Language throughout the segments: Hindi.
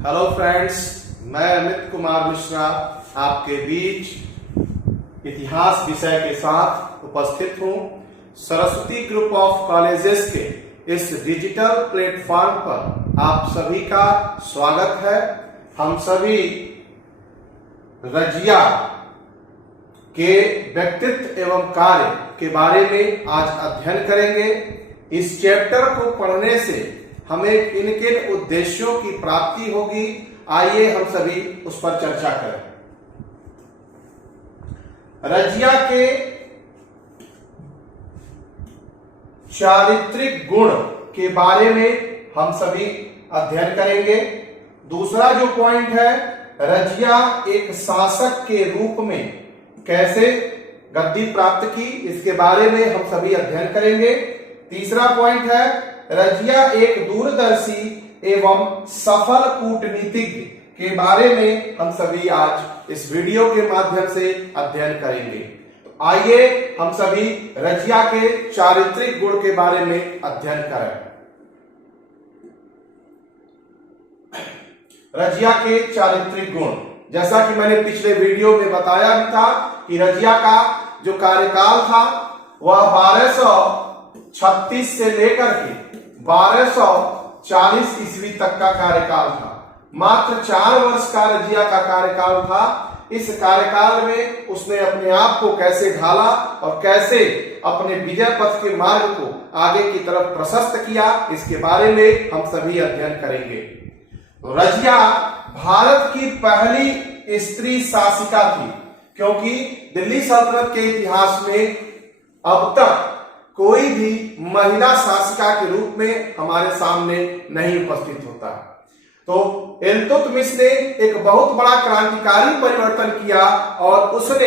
हेलो फ्रेंड्स, मैं अमित कुमार मिश्रा आपके बीच इतिहास विषय के साथ उपस्थित हूं। सरस्वती ग्रुप ऑफ कॉलेजेस के इस डिजिटल प्लेटफॉर्म पर आप सभी का स्वागत है। हम सभी रजिया के व्यक्तित्व एवं कार्य के बारे में आज अध्ययन करेंगे। इस चैप्टर को पढ़ने से हमें किन किन उद्देश्यों की प्राप्ति होगी, आइए हम सभी उस पर चर्चा करें। रजिया के चारित्रिक गुण के बारे में हम सभी अध्ययन करेंगे। दूसरा जो पॉइंट है, रजिया एक शासक के रूप में कैसे गद्दी प्राप्त की, इसके बारे में हम सभी अध्ययन करेंगे। तीसरा पॉइंट है, रजिया एक दूरदर्शी एवं सफल कूटनीतिज्ञ के बारे में हम सभी आज इस वीडियो के माध्यम से अध्ययन करेंगे। तो आइए हम सभी रजिया के चारित्रिक गुण के बारे में अध्ययन करें। रजिया के चारित्रिक गुण, जैसा कि मैंने पिछले वीडियो में बताया भी था कि रजिया का जो कार्यकाल था वह 1236 से लेकर के 1240 ईस्वी तक का कार्यकाल था। मात्र 4 वर्ष का रजिया का कार्यकाल था। इस कार्यकाल में उसने अपने आप को कैसे ढाला और कैसे अपने विजय पथ के मार्ग को आगे की तरफ प्रशस्त किया, इसके बारे में हम सभी अध्ययन करेंगे। रजिया भारत की पहली स्त्री शासिका थी, क्योंकि दिल्ली सल्तनत के इतिहास में अब तक कोई भी महिला शासिका के रूप में हमारे सामने नहीं उपस्थित होता। तो इल्तुतमिश ने एक बहुत बड़ा क्रांतिकारी परिवर्तन किया और उसने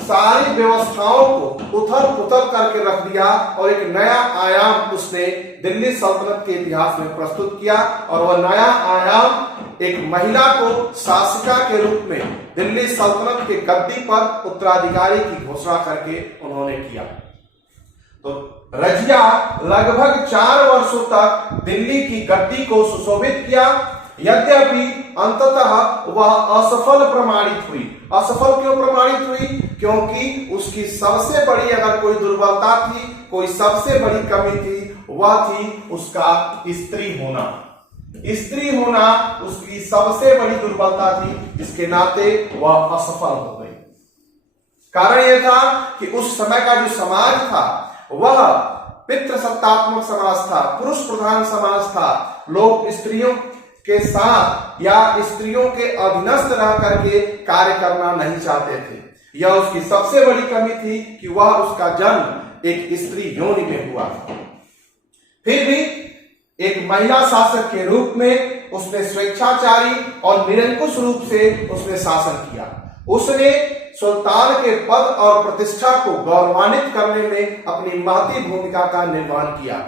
सारी व्यवस्थाओं को उथल पुथल करके रख दिया और एक नया आयाम उसने दिल्ली सल्तनत के इतिहास में प्रस्तुत किया। और वह नया आयाम एक महिला को शासिका के रूप में दिल्ली सल्तनत के गद्दी पर उत्तराधिकारी की घोषणा करके उन्होंने किया। तो रजिया लगभग 4 वर्षों तक दिल्ली की गद्दी को सुशोभित किया। यद्यपि अंततः वह असफल प्रमाणित हुई। असफल क्यों प्रमाणित हुई? क्योंकि उसकी सबसे बड़ी अगर कोई दुर्बलता थी, कोई सबसे बड़ी कमी थी, वह थी उसका स्त्री होना। स्त्री होना उसकी सबसे बड़ी दुर्बलता थी, जिसके नाते वह असफल हो गई। कारण यह था कि उस समय का जो समाज था वह पितृसत्तात्मक समाज था, पुरुष प्रधान समाज था। लोग स्त्रियों के साथ या स्त्रियों के अधीनस्थ रह करके कार्य करना नहीं चाहते थे। यह उसकी सबसे बड़ी कमी थी कि वह उसका जन्म एक स्त्री योनि में हुआ। फिर भी एक महिला शासक के रूप में उसने स्वेच्छाचारी और निरंकुश रूप से उसने शासन किया। उसने सुल्तान के पद और प्रतिष्ठा को गौरवान्वित करने में अपनी महती भूमिका का निर्वहन किया।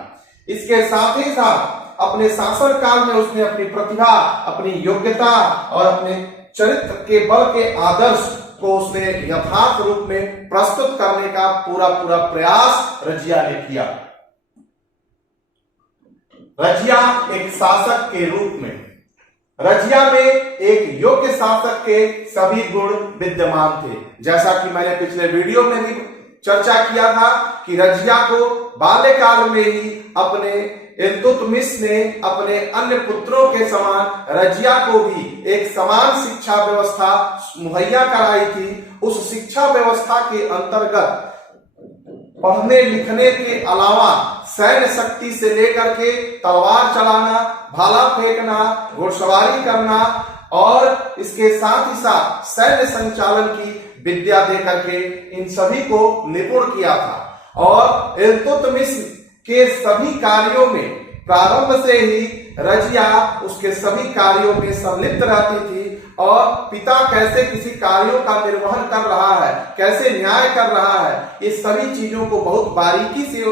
इसके साथ ही साथ अपने शासन काल में उसने अपनी प्रतिभा, अपनी योग्यता और अपने चरित्र के बल के आदर्श को उसने यथार्थ रूप में प्रस्तुत करने का पूरा प्रयास रजिया ने किया। रजिया एक शासक के रूप में, रजिया में एक योग्य शासक के सभी गुण विद्यमान थे। जैसा कि मैंने पिछले वीडियो में भी चर्चा किया था कि रजिया को बाल्यकाल में ही अपने इल्तुतमिश ने अपने अन्य पुत्रों के समान रजिया को भी एक समान शिक्षा व्यवस्था मुहैया कराई थी। उस शिक्षा व्यवस्था के अंतर्गत पढ़ने लिखने के अलावा सैन्य शक्ति से लेकर के तलवार चलाना, भाला फेंकना, घुड़सवारी करना और इसके साथ ही साथ सैन्य संचालन की विद्या देकर के इन सभी को निपुण किया था। और इल्तुतमिश के सभी कार्यों में प्रारंभ से ही रजिया उसके सभी कार्यों में सम्मिलित रहती थी और पिता कैसे किसी कार्यों का निर्वहन कर रहा है, कैसे न्याय कर रहा है, ये सभी चीजों को बहुत बारीकी से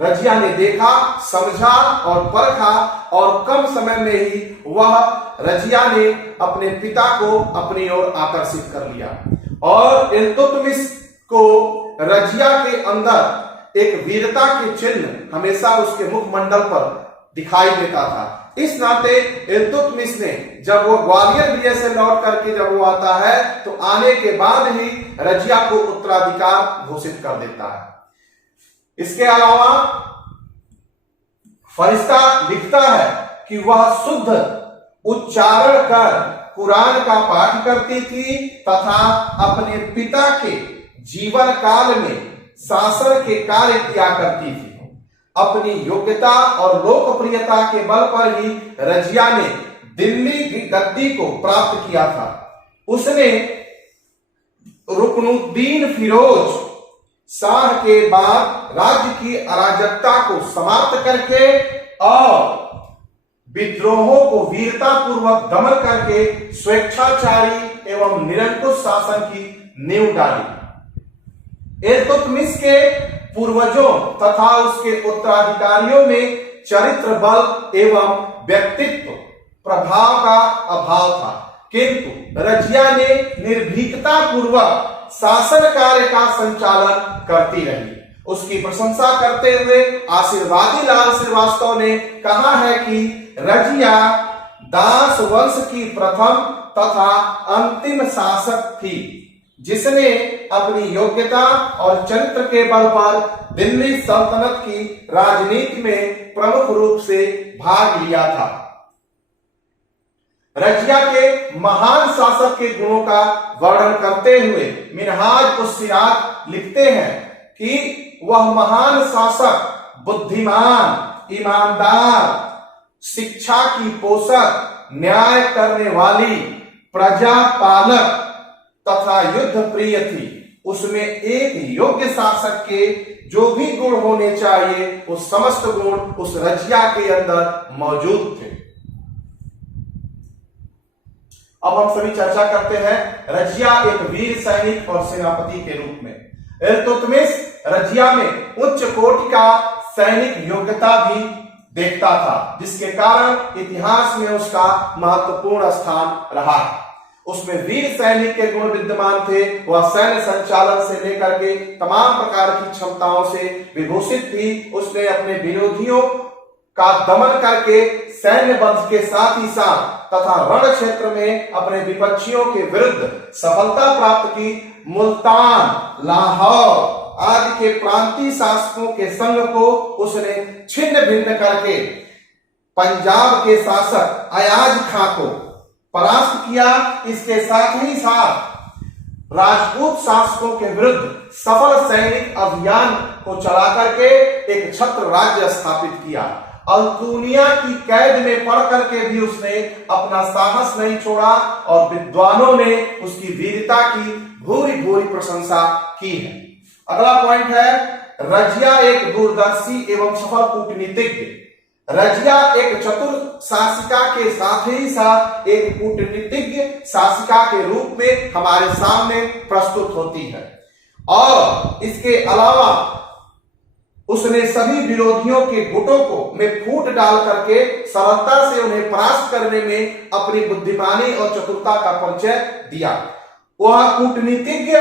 रजिया ने देखा, समझा और परखा। और कम समय में ही वह रजिया ने अपने पिता को अपनी ओर आकर्षित कर लिया। और इल्तुतमिश को रजिया के अंदर एक वीरता के चिन्ह हमेशा उसके मुखमंडल पर दिखाई देता था। इस नाते इल्तुतमिश ने जब वो ग्वालियर विजय से लौट करके जब वो आता है तो आने के बाद ही रजिया को उत्तराधिकार घोषित कर देता है। इसके अलावा फरिश्ता लिखता है कि वह शुद्ध उच्चारण कर कुरान का पाठ करती थी तथा अपने पिता के जीवन काल में शासन के कार्य किया करती थी। अपनी योग्यता और लोकप्रियता के बल पर ही रजिया ने दिल्ली की गद्दी को प्राप्त किया था। उसने रुकनुद्दीन फिरोज शाह के बाद राज्य की अराजकता को समाप्त करके और विद्रोहों को वीरता पूर्वक दमन करके स्वेच्छाचारी एवं निरंकुश शासन की नींव डाली। इल्तुतमिश के पूर्वजों तथा उसके उत्तराधिकारियों में चरित्र बल एवं व्यक्तित्व प्रभाव का अभाव था, किंतु रजिया ने निर्भीकता पूर्वक शासन कार्य का संचालन करती रही। उसकी प्रशंसा करते हुए आशीर्वादी लाल श्रीवास्तव ने कहा है कि रजिया दास वंश की प्रथम तथा अंतिम शासक थी जिसने अपनी योग्यता और चरित्र के बल पर दिल्ली सल्तनत की राजनीति में प्रमुख रूप से भाग लिया था। रजिया के महान शासक के गुणों का वर्णन करते हुए मिनहाज उस सिराज लिखते हैं कि वह महान शासक बुद्धिमान, ईमानदार, शिक्षा की पोषक, न्याय करने वाली, प्रजा पालक तथा युद्ध प्रिय थी। उसमें एक योग्य शासक के जो भी गुण होने चाहिए वो समस्त गुण उस रजिया के अंदर मौजूद थे। अब हम सभी चर्चा करते हैं रजिया एक वीर सैनिक और सेनापति के रूप में। इल्तुतमिश रजिया में उच्च कोटि का सैनिक योग्यता भी देखता था, जिसके कारण इतिहास में उसका महत्वपूर्ण स्थान रहा है। उसमें वीर सैनिक के गुण विद्यमान थे। वह सैन्य संचालन से लेकर के तमाम प्रकार की क्षमताओं से विभूषित थी। उसने अपने विरोधियों का दमन करके सैन्य बल के साथ ही साथ तथा रण क्षेत्र में अपने विपक्षियों के विरुद्ध सफलता प्राप्त की। मुल्तान, लाहौर आदि के प्रांतीय शासकों के संग को उसने छिन्न भिन्न करके पंजाब के शासक अयाज खां को परास्त किया। इसके साथ ही साथ राजपूत शासकों के विरुद्ध सफल सैनिक अभियान को चला करके एक छत्र राज्य स्थापित किया। अल्तुनिया की कैद में पड़ करके भी उसने अपना साहस नहीं छोड़ा और विद्वानों ने उसकी वीरता की भूरी भूरी प्रशंसा की है। अगला पॉइंट है रजिया एक दूरदर्शी एवं सफल कूटनीतिज्ञ। रजिया एक चतुर शासिका के साथ ही साथ एक कूटनीतिज्ञ शासिका के रूप में हमारे सामने प्रस्तुत होती है और इसके अलावा उसने सभी विरोधियों के गुटों को में फूट डाल करके सरलता से उन्हें परास्त करने में अपनी बुद्धिमानी और चतुरता का परिचय दिया। वह कूटनीतिज्ञ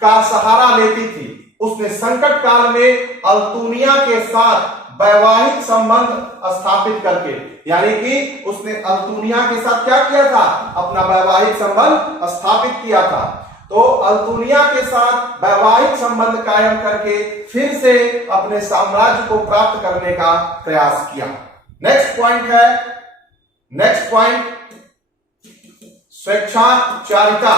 का सहारा लेती थी। उसने संकट काल में अल्तुनिया के साथ वैवाहिक संबंध स्थापित करके, यानी कि उसने अल्तुनिया के साथ क्या किया था, अपना वैवाहिक संबंध स्थापित किया था। तो अल्तुनिया के साथ वैवाहिक संबंध कायम करके फिर से अपने साम्राज्य को प्राप्त करने का प्रयास किया। Next point स्वेच्छाचारिता।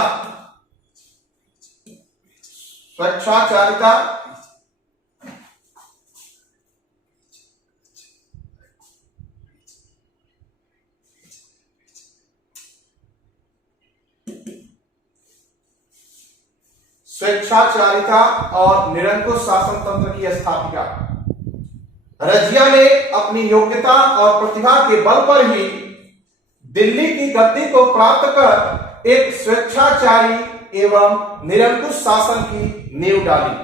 स्वेच्छाचारिता और निरंकुश शासन तंत्र की स्थापिका। रजिया ने अपनी योग्यता और प्रतिभा के बल पर ही दिल्ली की गद्दी को प्राप्त कर एक स्वेच्छाचारी एवं निरंकुश शासन की नींव डाली।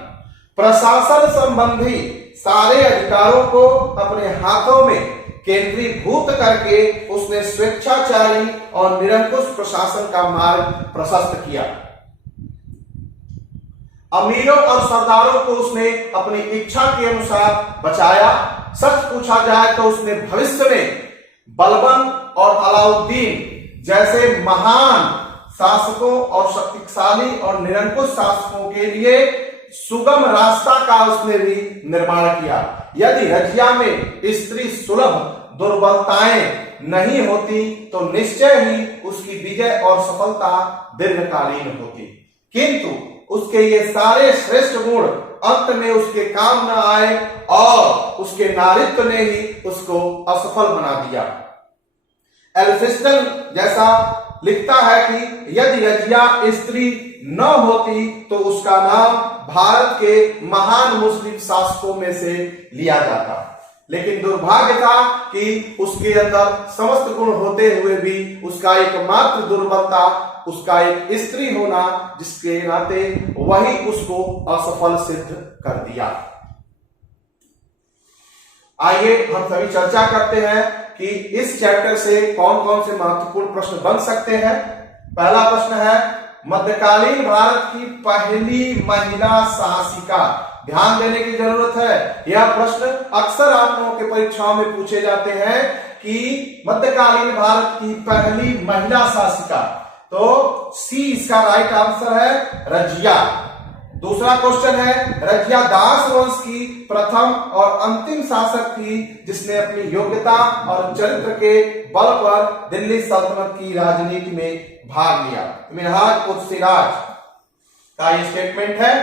प्रशासन संबंधी सारे अधिकारों को अपने हाथों में केंद्रीभूत करके उसने स्वेच्छाचारी और निरंकुश प्रशासन का मार्ग प्रशस्त किया। अमीरों और सरदारों को उसने अपनी इच्छा के अनुसार बचाया। सच पूछा जाए तो उसने भविष्य में बलबन और अलाउद्दीन जैसे महान शासकों और शक्तिशाली और निरंकुश शासकों के लिए सुगम रास्ता का उसने भी निर्माण किया। यदि रजिया में स्त्री सुलभ दुर्बलताएं नहीं होती तो निश्चय ही उसकी विजय और सफलता दीर्घकालीन होती, किंतु उसके ये सारे श्रेष्ठ गुण अंत में उसके काम न आए और उसके नारित्व ने ही उसको असफल बना दिया। एल्फिस्टन जैसा लिखता है कि यदि रजिया स्त्री न होती तो उसका नाम भारत के महान मुस्लिम शासकों में से लिया जाता, लेकिन दुर्भाग्य था कि उसके अंदर समस्त गुण होते हुए भी उसका एकमात्र दुर्बलता उसका एक स्त्री होना, जिसके नाते वही उसको असफल सिद्ध कर दिया। आइए हम सभी चर्चा करते हैं कि इस चैप्टर से कौन कौन से महत्वपूर्ण प्रश्न बन सकते हैं। पहला प्रश्न है मध्यकालीन भारत की पहली महिला शासिका। ध्यान देने की जरूरत है, यह प्रश्न अक्सर आप लोगों के परीक्षाओं में पूछे जाते हैं कि मध्यकालीन भारत की पहली महिला शासिका, तो सी इसका राइट आंसर है रजिया। दूसरा क्वेश्चन है रजिया दास वंश की प्रथम और अंतिम शासक थी जिसने अपनी योग्यता और चरित्र के बल पर दिल्ली सल्तनत की राजनीति में भाग लिया। मिनहाज उस सिराज का ये स्टेटमेंट है।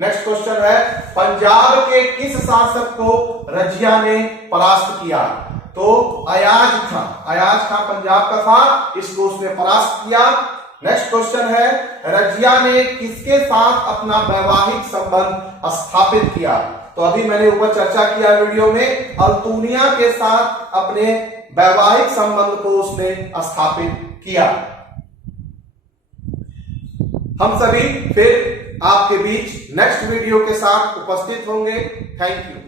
नेक्स्ट क्वेश्चन है पंजाब के किस शासक को रजिया ने परास्त किया? तो अयाज था पंजाब का था, इसको उसने परास्त किया। नेक्स्ट क्वेश्चन है रजिया ने किसके साथ अपना वैवाहिक संबंध स्थापित किया? तो अभी मैंने ऊपर चर्चा किया वीडियो में, अल्तुनिया के साथ अपने वैवाहिक संबंध को उसने स्थापित किया। हम सभी फिर आपके बीच नेक्स्ट वीडियो के साथ उपस्थित होंगे। Thank you.